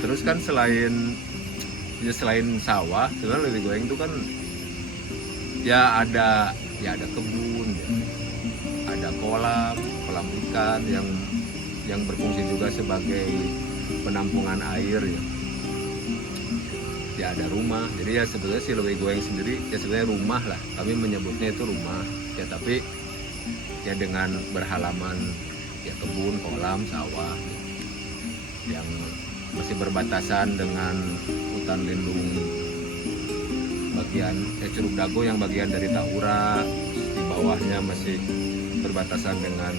terus kan selain sawah, sebenarnya Lewi Goeng itu kan ada kebun, ya, ada kolam ikan yang berfungsi juga sebagai penampungan air, ya. Ya ada rumah, jadi ya sebetulnya si Lewi Goeng sendiri ya sebenarnya rumah lah, kami menyebutnya itu rumah, ya tapi ya dengan berhalaman ya kebun, kolam, sawah yang masih berbatasan dengan hutan lindung bagian Curug Dago yang bagian dari Tahura, di bawahnya masih berbatasan dengan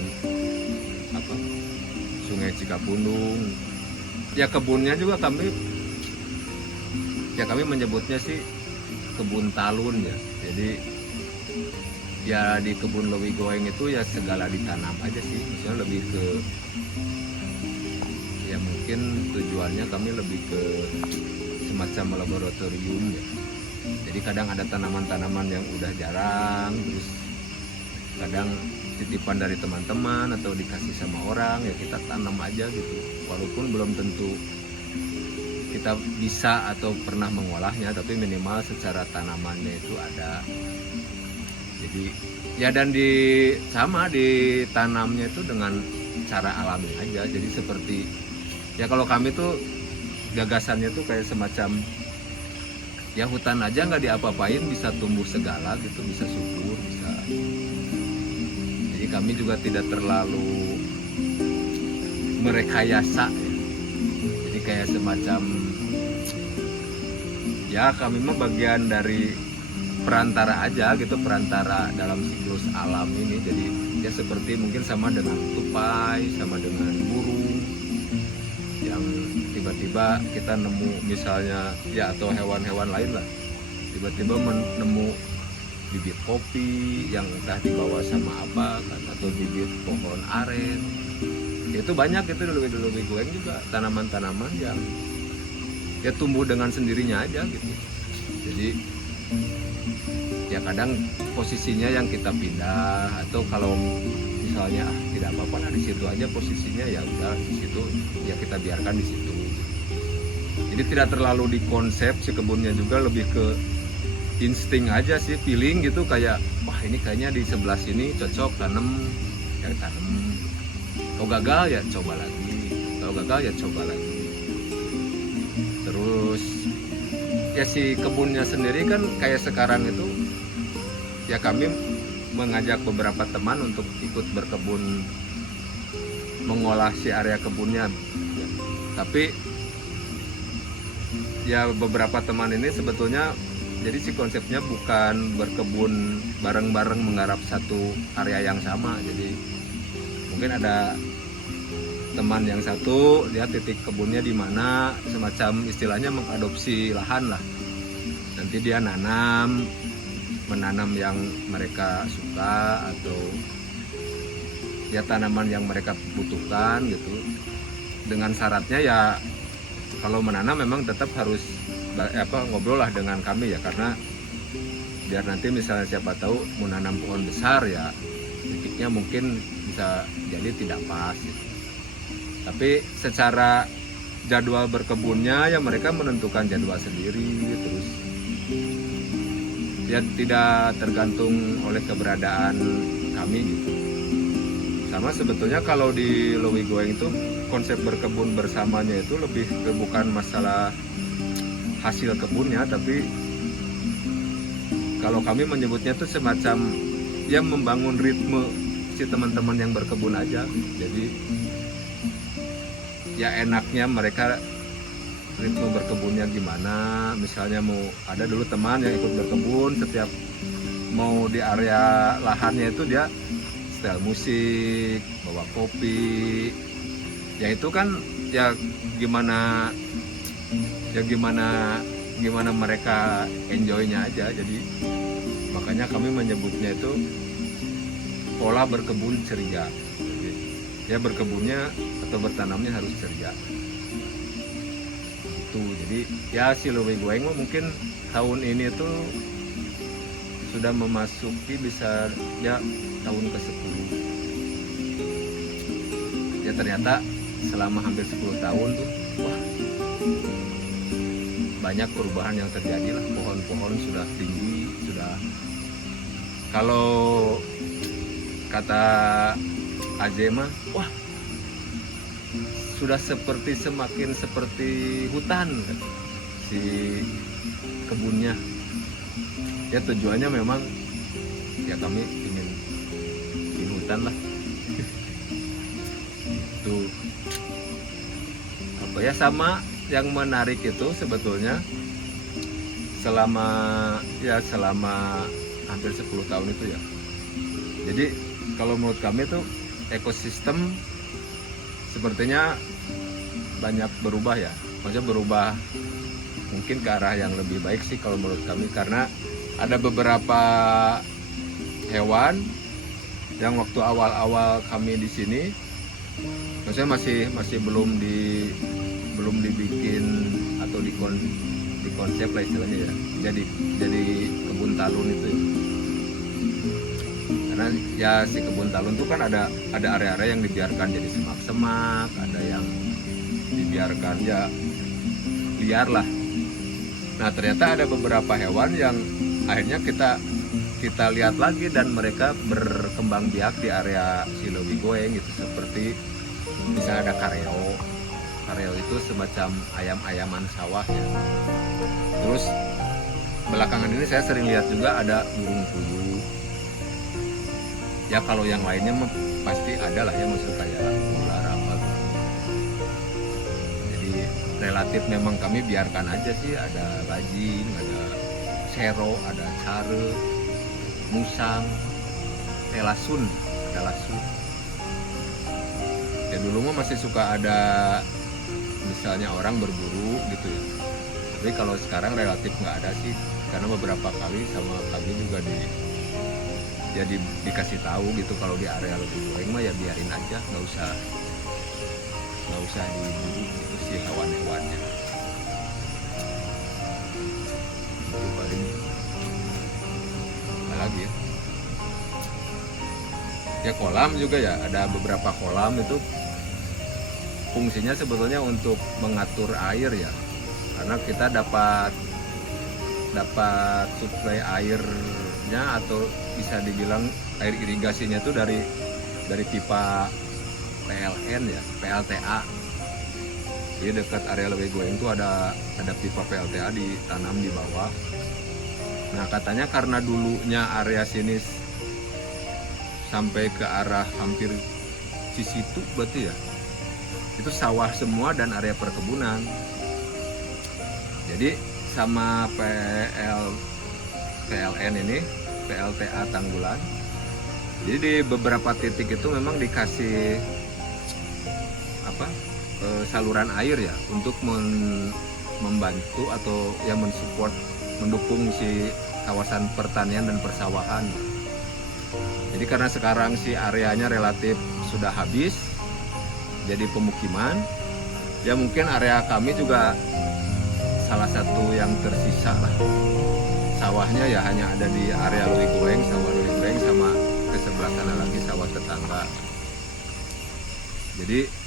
Sungai Cikapundung. Ya kebunnya juga kami menyebutnya sih kebun talun, ya. Jadi ya di kebun Lewi Goeng itu ya segala ditanam aja sih, misalnya lebih ke ya mungkin tujuannya kami lebih ke semacam laboratorium, ya. Jadi kadang ada tanaman-tanaman yang udah jarang, terus kadang titipan dari teman-teman atau dikasih sama orang, ya kita tanam aja gitu, walaupun belum tentu kita bisa atau pernah mengolahnya, tapi minimal secara tanamannya itu ada. Jadi ya dan ditanamnya itu dengan cara alami aja. Jadi seperti ya kalau kami tuh gagasannya tuh kayak semacam ya hutan aja nggak diapa-apain bisa tumbuh segala gitu, bisa subur, bisa. Jadi kami juga tidak terlalu merekayasa, ya. Jadi kayak semacam ya kami mah bagian dari perantara aja gitu, perantara dalam siklus alam ini. Jadi ya seperti mungkin sama dengan tupai, sama dengan burung yang tiba-tiba kita nemu misalnya ya, atau hewan-hewan lain lah, tiba-tiba menemu bibit kopi yang entah dibawa sama apa kan, atau bibit pohon aren. Itu banyak itu di Lewi Goeng juga tanaman-tanaman yang ya tumbuh dengan sendirinya aja gitu. Jadi ya kadang posisinya yang kita pindah, atau kalau misalnya tidak apa-apa lah di situ aja posisinya, ya udah di situ ya kita biarkan di situ. Jadi tidak terlalu dikonsep si kebunnya, juga lebih ke insting aja sih, feeling gitu, kayak wah ini kayaknya di sebelah sini cocok tanam, ya tanam. Kalau gagal ya coba lagi, kalau gagal ya coba lagi. Terus ya si kebunnya sendiri kan kayak sekarang itu ya kami mengajak beberapa teman untuk ikut berkebun, mengolah si area kebunnya. Tapi ya beberapa teman ini sebetulnya jadi si konsepnya bukan berkebun bareng-bareng menggarap satu area yang sama. Jadi mungkin ada teman yang satu, dia titik kebunnya di mana, semacam istilahnya mengadopsi lahan lah. Nanti dia menanam yang mereka suka atau ya tanaman yang mereka butuhkan gitu. Dengan syaratnya ya kalau menanam memang tetap harus ngobrol lah dengan kami, ya, karena biar nanti misalnya siapa tahu menanam pohon besar ya titiknya mungkin bisa jadi tidak pas gitu. Tapi secara jadwal berkebunnya ya mereka menentukan jadwal sendiri, terus ya tidak tergantung oleh keberadaan kami gitu. Sama sebetulnya kalau di Lewi Goeng itu konsep berkebun bersamanya itu lebih ke bukan masalah hasil kebunnya, tapi kalau kami menyebutnya itu semacam ya membangun ritme si teman-teman yang berkebun aja. Jadi ya enaknya mereka ritme berkebunnya gimana. Misalnya ada dulu teman yang ikut berkebun, setiap mau di area lahannya itu dia setel musik, bawa kopi. Ya itu kan ya gimana mereka enjoy-nya aja. Jadi makanya kami menyebutnya itu pola berkebun ceria. Ya berkebunnya atau bertanamnya harus ceria gitu. Jadi ya si Lewi Goeng mungkin tahun ini tuh sudah memasuki bisa ya tahun ke-10. Ya ternyata selama hampir 10 tahun tuh wah banyak perubahan yang terjadi lah. Pohon-pohon sudah tinggi, sudah, kalau kata Azema, wah sudah semakin seperti hutan si kebunnya. Ya tujuannya memang ya kami ingin hutan lah. Itu apa ya, sama yang menarik itu sebetulnya selama hampir 10 tahun itu ya. Jadi kalau menurut kami tuh ekosistem sepertinya banyak berubah ya. Maksudnya berubah mungkin ke arah yang lebih baik sih kalau menurut kami, karena ada beberapa hewan yang waktu awal-awal kami di sini, maksudnya masih belum dibikin atau dikonsep lah istilahnya ya, jadi kebun talun itu ya. Karena ya si kebun talun itu kan ada area-area yang dibiarkan jadi semak-semak, ada yang dibiarkan ya liar lah. Nah ternyata ada beberapa hewan yang akhirnya kita lihat lagi dan mereka berkembang biak di area si Lewigoeng gitu, seperti misalnya ada kareo itu semacam ayam-ayaman sawah ya. Terus belakangan ini saya sering lihat juga ada burung puyuh. Ya kalau yang lainnya pasti ada lah ya, maksud kayak ular apa gitu. Jadi relatif memang kami biarkan aja sih, ada bajing, ada sero, ada care, musang, lasun, ada lasun. Ya dulu mah masih suka ada misalnya orang berburu gitu ya. Tapi kalau sekarang relatif nggak ada sih, karena beberapa kali sama kami juga dikasih tahu gitu kalau di area Lewigoeng mah ya biarin aja, nggak usah diburu gitu si hewan-hewannya. Itu paling apa lagi ya? Ya kolam juga ya, ada beberapa kolam itu fungsinya sebetulnya untuk mengatur air ya, karena kita dapat suplai airnya atau bisa dibilang air irigasinya itu dari pipa PLN ya, PLTA. Jadi dekat area Lewigoeng itu ada pipa PLTA ditanam di bawah. Nah katanya karena dulunya area sini sampai ke arah hampir Cisitu berarti ya, itu sawah semua dan area perkebunan. Jadi sama PLN ini, PLTA Tanggulan, jadi di beberapa titik itu memang dikasih saluran air ya, untuk membantu atau ya mensupport, mendukung si kawasan pertanian dan persawahan. Jadi karena sekarang si areanya relatif sudah habis jadi pemukiman, ya mungkin area kami juga salah satu yang tersisa lah. Sawahnya ya hanya ada di area Lewigoeng, sawah Lewigoeng, sama ke sebelah sana lagi sawah tetangga. Jadi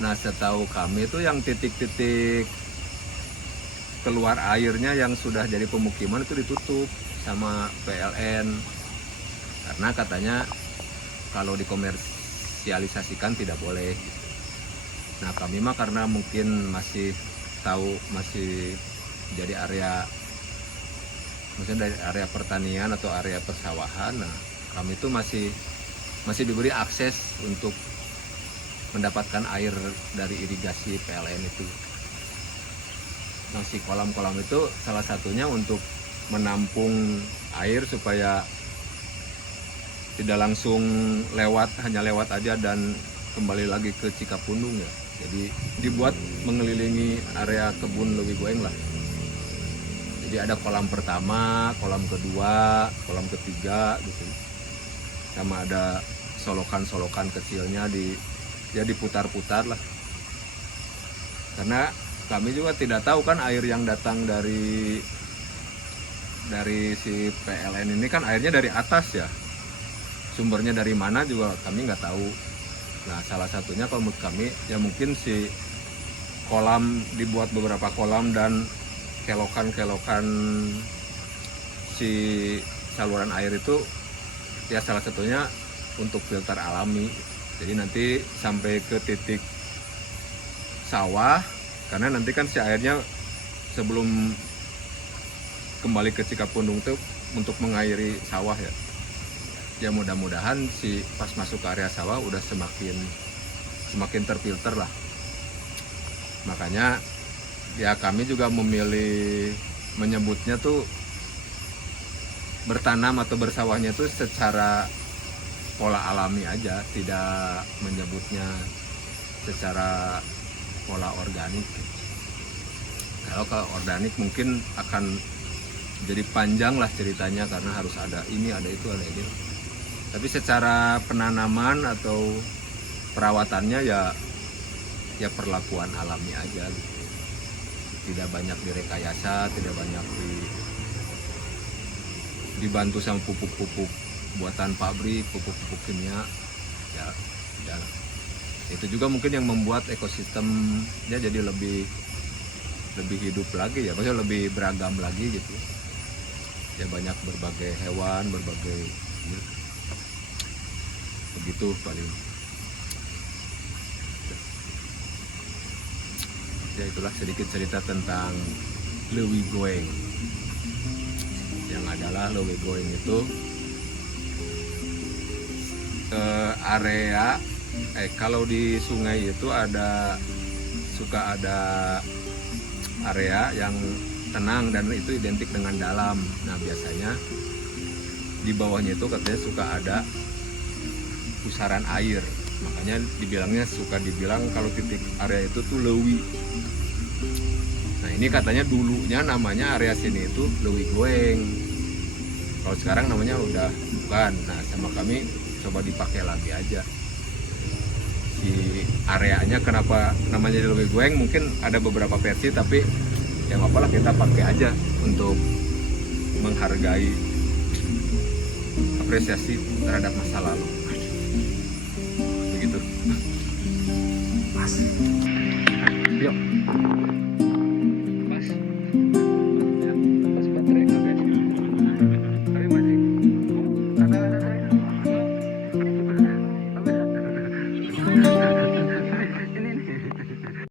nah setahu kami itu yang titik-titik keluar airnya yang sudah jadi pemukiman itu ditutup sama PLN, karena katanya kalau dikomersialisasikan tidak boleh. Nah kami mah karena mungkin masih jadi area, maksudnya dari area pertanian atau area persawahan, nah kami itu masih diberi akses untuk mendapatkan air dari irigasi PLN itu. Nah si kolam-kolam itu salah satunya untuk menampung air supaya tidak langsung hanya lewat aja dan kembali lagi ke Cikapundung ya. Jadi dibuat mengelilingi area kebun Lewigoeng lah. Jadi ada kolam pertama, kolam kedua, kolam ketiga gitu. Sama ada solokan-solokan kecilnya diputar-putar lah. Karena kami juga tidak tahu kan air yang datang dari si PLN ini kan airnya dari atas ya. Sumbernya dari mana juga kami nggak tahu. Nah salah satunya kalau menurut kami ya mungkin si kolam, dibuat beberapa kolam dan kelokan-kelokan si saluran air itu ya salah satunya untuk filter alami. Jadi nanti sampai ke titik sawah, karena nanti kan si airnya sebelum kembali ke Cikapundung itu untuk mengairi sawah ya. Ya mudah-mudahan si pas masuk ke area sawah udah semakin terfilter lah. Makanya ya kami juga memilih menyebutnya tuh bertanam atau bersawahnya tuh secara pola alami aja, tidak menyebutnya secara pola organik. Kalau ke organik mungkin akan jadi panjang lah ceritanya, karena harus ada ini, ada itu, ada ini. Tapi secara penanaman atau perawatannya ya perlakuan alami aja. Tidak banyak direkayasa, tidak banyak dibantu sama pupuk-pupuk buatan pabrik, pupuk-pupuk kimia. Ya, itu juga mungkin yang membuat ekosistemnya jadi lebih hidup lagi ya, maksudnya lebih beragam lagi gitu. Ya banyak berbagai hewan, berbagai begitu paling. Ya itulah sedikit cerita tentang Leuwi Goeng. Yang adalah Leuwi Goeng itu area kalau di sungai itu suka ada area yang tenang dan itu identik dengan dalam. Nah biasanya di bawahnya itu katanya suka ada pusaran air, makanya suka dibilang kalau titik area itu tuh Leuwi. Nah ini katanya dulunya namanya area sini itu Leuwi Goeng, kalau sekarang namanya udah bukan. Nah sama kami coba dipakai lagi aja si areanya, kenapa namanya Leuwi Goeng, mungkin ada beberapa versi, tapi yang apalah kita pakai aja untuk menghargai apresiasi terhadap masa lalu. Begitu. Mas. Yuk.